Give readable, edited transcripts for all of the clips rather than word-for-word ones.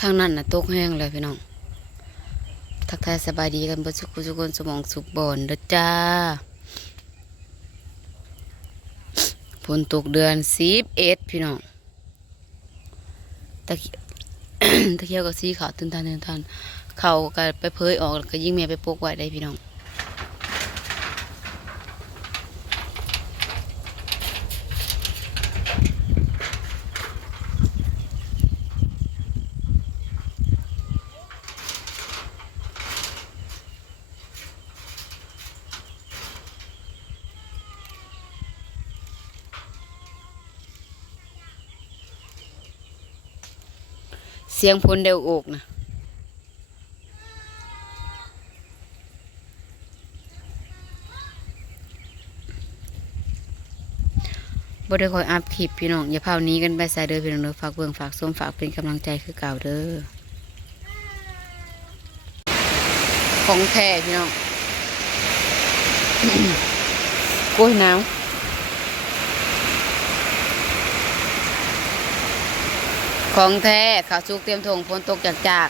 ทางนั้นน่ะตกแห้งเลยพี่น้องทักทายสบายดีกันเบ่ทุกคนสมองสุขบอนเด้อจ้าฝนตกเดือน11พี่น้องตะเคีย ตะเคียวก็สีขาวตื่นทันเขาก็ไปเผยออกแล้วก็ยิ่งแม่ไปปลูกไว้ได้พี่น้องเสียงพลเดวโอกนะบ่ได้คอยอัพคลิปพี่น้องอย่าเผานี้กันไปใส่เด้อพี่น้องเด้อฝากเบิ่งฝากส้มฝากเป็นกำลังใจคือเก่าเด้อของแท้พี่น้อง กล้วยน้ำของแท้ข้าวสุกเตรียมถงฝนตกจาก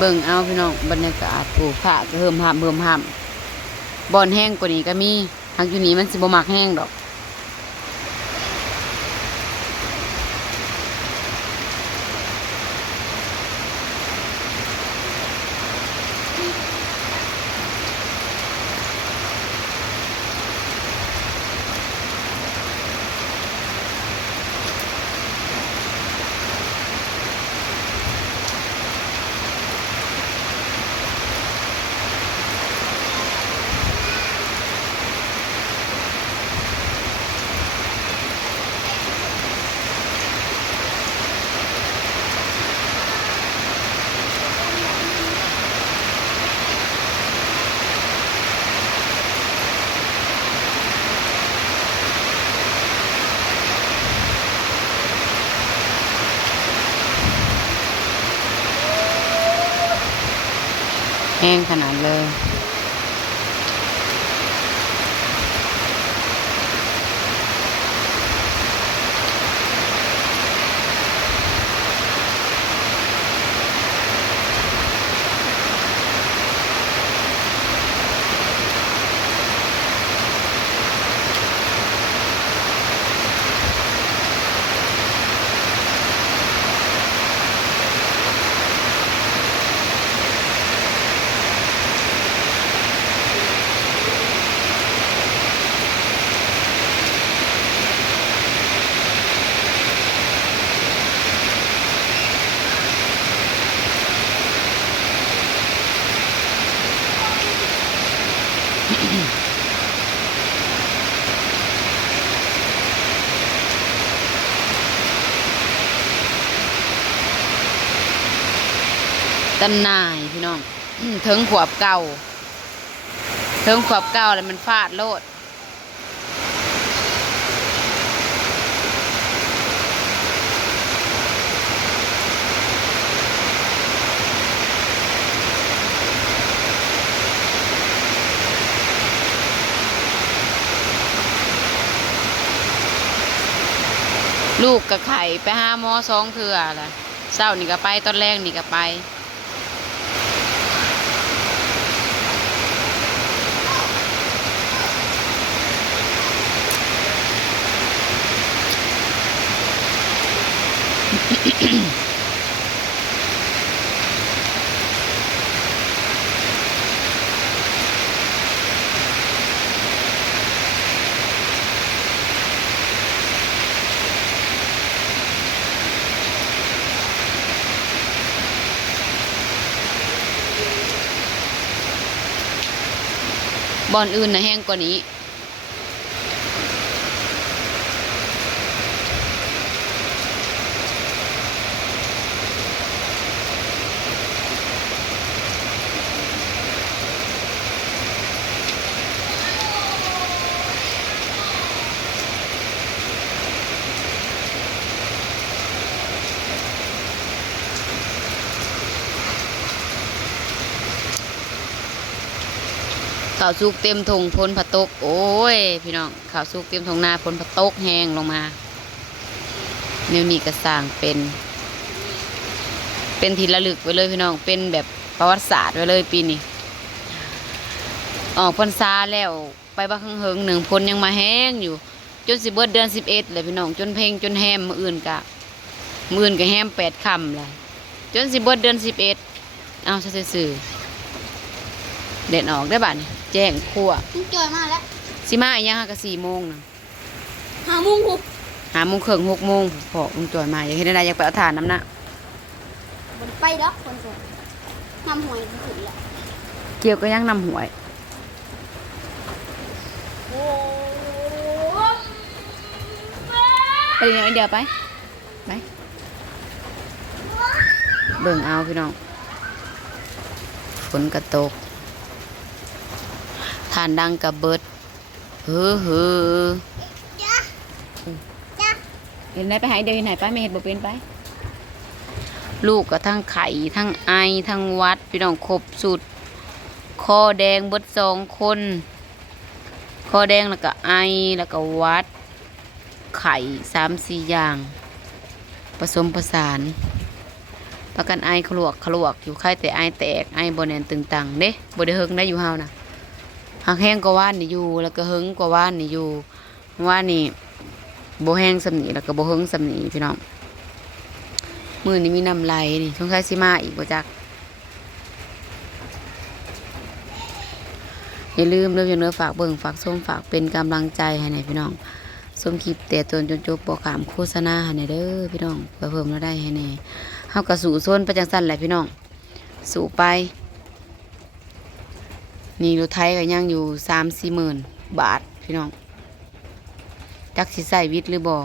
เบิ่งเอาพี่น้องบรรยากาศปลูกผักเพิ่มห้ามบอนแห้งกว่านี้ก็มีทางอยู่นี้มันสิบ่มักแห้งดอกแห้งขนาดเลยตำนายพี่น้อง ถึงขวบเก่า เทิงขอบเก้าแล้วมันฟาดโลดลูกกับไข่ไปหาหมอ2 เทื่อแหละเช้านี่ก็ไปตอนแรกนี่ก็ไปบ่อนอื่นนะแห้งกว่านี้ข้าวสุกเต็มถุงพ้นผัตกโอ้ยพี่น้องข้าวสุกเต็มถุงนาพ้นผัตกแห้งลงมานิ้วนี่ก็สร้างเป็นที่ระลึกไว้เลยพี่น้องเป็นแบบประวัติศาสตร์ไว้เลยปีนี้ออกพรรษาแล้วไปบ้าเฮิงหนึ่งพ้นยังมาแห้งอยู่จนสิเบิดเดือน11เลยพี่น้องจนเพลงจนแฮมมืออื่นกะแฮม8 ค่ำเลยจนสิเบิดเดือน11เอาซื่อเด็ดออกได้บ้านแจ้งคั่วจอยมาแล้วสิมาอีกยังก็4 โมงนะ5 โมงครึ่ง6 โมงพอลุงจอยมาอยากเห็นอะไรอยากไปเอาถ่านน้ำหนักบนไปดอกคนสวยนำหวยที่สุดแหละเกี่ยวก็ยังนำหวยไปเดี๋ยวไปเบิ่งเอาพี่น้องฝนกระตกทานดังกับเบิดเฮ้อเห็นไหนไปหายเดี๋ยวเห็นไหนไปไม่เห็นบ่เป็นไปลูกก็ทั้งไข่ทั้งไอทั้งวัดพี่น้องครบสุดคอแดงเบิด2 คนคอแดงแล้วก็ไอแล้วก็วัดไข่3-4 อย่างผสมผสานประกันไอขลวกอยู่ไข่แต่ไอแตกไอบ่แน่นตึงตังเด้บ่ได้เฮิงได้อยู่เฮานะหักแห้งกว่าว่านนี่อยู่แล้วก็เฮิงกว่าว่านนี่อยู่ว่านนี่บ่แห้งสำนีแล้วก็บ่เฮิงสำนีพี่น้องมื้อนี้มีน้ำไหลนี่สงสัยสิมาอีกบ่จักอย่าลืมเด้อฝากเบิ่งฝากชมฝากเป็นกำลังใจให้ในพี่น้องชมคลิปแต่ต้นจนจบบ่ขามโฆษณาให้เด้อพี่น้องเพื่อเพิ่มรายได้ให้แน่เฮาก็สู่โซนไปจังซั่นแหละพี่น้องสู่ไปนี่รถไทยก็ยังอยู่3-4 หมื่นบาทพี่น้องจักสิใส่วิทย์หรือบ่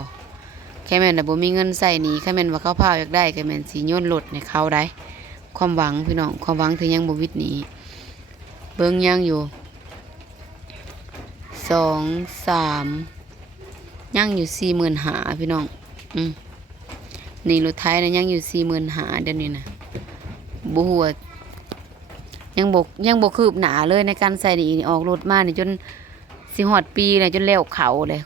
แค่แม่นบ่มีเงินใส่หนีแค่แม่นว่าเขาพาอยากได้แค่แม่นสิโยนรถให้เขาได้ความหวังพี่น้องความหวังที่ยังบ่วิทย์หนีเบิ่งยังอยู่2 3ยังอยู่45,000พี่น้องนี่รถไทยนะยังอยู่45,000เดี๋ยวนี้นะบ่ฮู้ยังบ่คืบหน้าเลยในการใส่นี่ออกรถมานี่จนสิฮอดปีเลยจนแล้วเขาเลย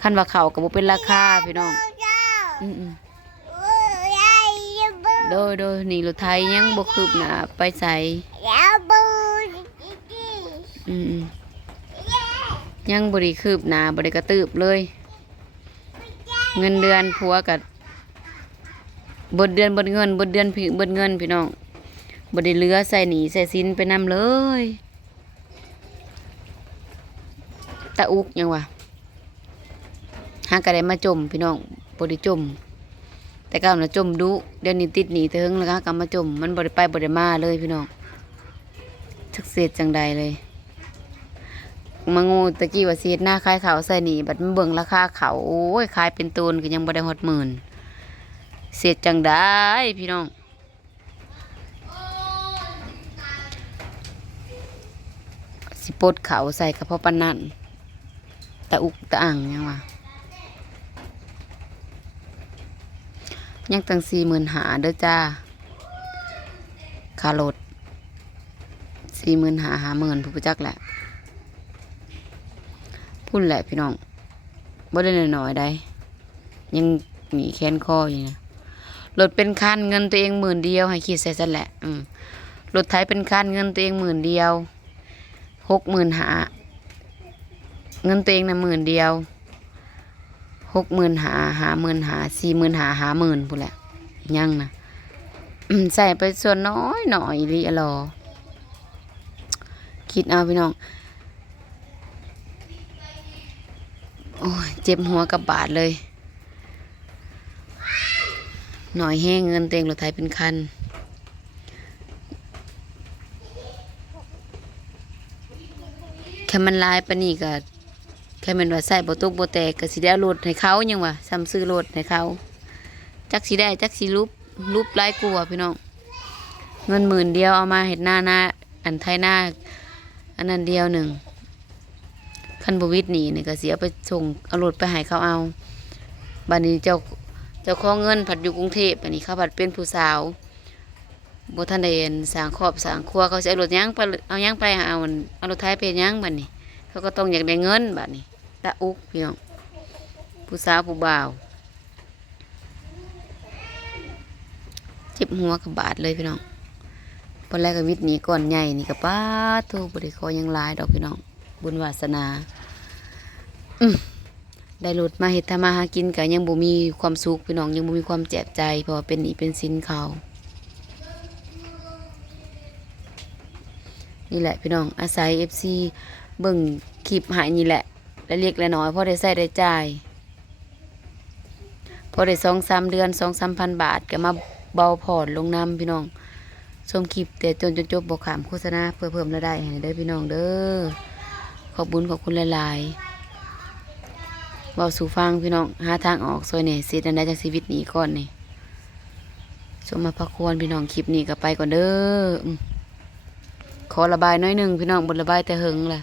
คันว่าเขาก็บ่เป็นราคาพี่น้องโดยนี่รถไทยยังบ่คืบหน้าไปใส่ยังบ่ได้คืบหน้าบ่ได้กระตืบเลยเงินเดือนผัวกับเบิดเดือนพี่น้องบ่ได้เหลือใส่หนีใส่สินไปนำเลยตะอุกยังวะหากระได้มาจมพี่น้องบ่ได้จมแต่ก็น่ะจมดุเดี๋ยวนี้ติดหนีเถิงแล้วก็กลับมาจมมันบ่ได้ไปบ่ได้มาเลยพี่น้องจักเศษจังใดเลยมางูตะกี้ว่าสิเฮ็ดหน้าขายข้าวใส่หนีบัดมันเบิ่งราคาข้าวโอ้ยขายเป็นตูนก็ยังบ่ได้ฮอด 10,000เศษจังได้พี่น้อง สิปดเขาใส่กระเพาะปานนั่นตะอุกตะอ่างยังวะยังตั้ง45,000เด้อจ้าค่ารถ45,000 50,000ผู้จักแหละพุ่นแหละพี่น้องบ่ได้น้อยๆได้ยังหนีแค้นคออยู่นะรถเป็นคันเงินตัวเอง10,000ให้คิดใส่ซั่นแหละรถไถเป็นคันเงินตัวเอง10,000 65,000เงินตัวเองน่ะ10,000 65,000 50,000 45,000 50,000พุ่นแหละยังนะใส่ไปส่วนน้อยหน่อยลิอะลอคิดเอาพี่น้องโอ้ยเจ็บหัวกับบาดเลยหน่อยแห้งเงินเต็งรถไถเป็นคันแค่มันลายปะนี่ก็แค่มันว่าใส่บ่ตกบ่แตกก็สิได้เอารถให้เขายังว่าซ้ำซื้อรถให้เขาจักสิได้จักสิรูปหลายกว่าพี่น้องเงิน10,000เอามาเฮ็ดหน้าอันไทยหน้าอันนั้นเดียวหนึ่งคันบ่วิทย์นี่ก็สิเอาไปส่งเอารถไปให้เขาเอาบัดนี้เจ้าของเงินผัดอยู่กรุงเทพอันนี้เขาผัดเป็นผู้สาวบ่ทันได้สร้างครอบสร้างครัวเขาสิเอารถหยังไปเอาหยังไปเอารถไถไปหยังบัดนี้เขาก็ต้องอยากได้เงินบัดนี้ตะอุกพี่น้องผู้สาวผู้บ่าวเจ็บหัวกับบาดเลยพี่น้องตอนแรกก็วิทย์หนีก่อนใหญ่นี่ก็ป้าโทบ่ได้ขอหยังหลายดอกพี่น้องบุญวาสนาได้รถมาเฮ็ดทำมาหากินก็ยังบ่มีความสุขพี่น้องยังบ่มีความแจ่มใจเพราะว่าเป็นหนี้เป็นสินเขานี่แหละพี่น้องอาศัย FC เบิ่งคลิปหายนี่แหละและเล็กและน้อยพอได้ใช้ได้จ่ายพอได้2-3 เดือน 2-3,000 บาทก็มาเบาผ่อนลงนำพี่น้องชมคลิปแต่จนจบบ่ขามโฆษณาเพื่อเพิ่มรายได้ให้เด้อพี่น้องเด้อขอบคุณหลายๆเบาสู่ฟังพี่น้องหาทางออกซอยนี่สิอันใดจากชีวิตนี้ก่อนนี่สมมาพักควรพี่น้องคลิปนี้ก็ไปก่อนเด้อขอระบายน้อยหนึ่งพี่น้องบนระบายแต่หึงแหละ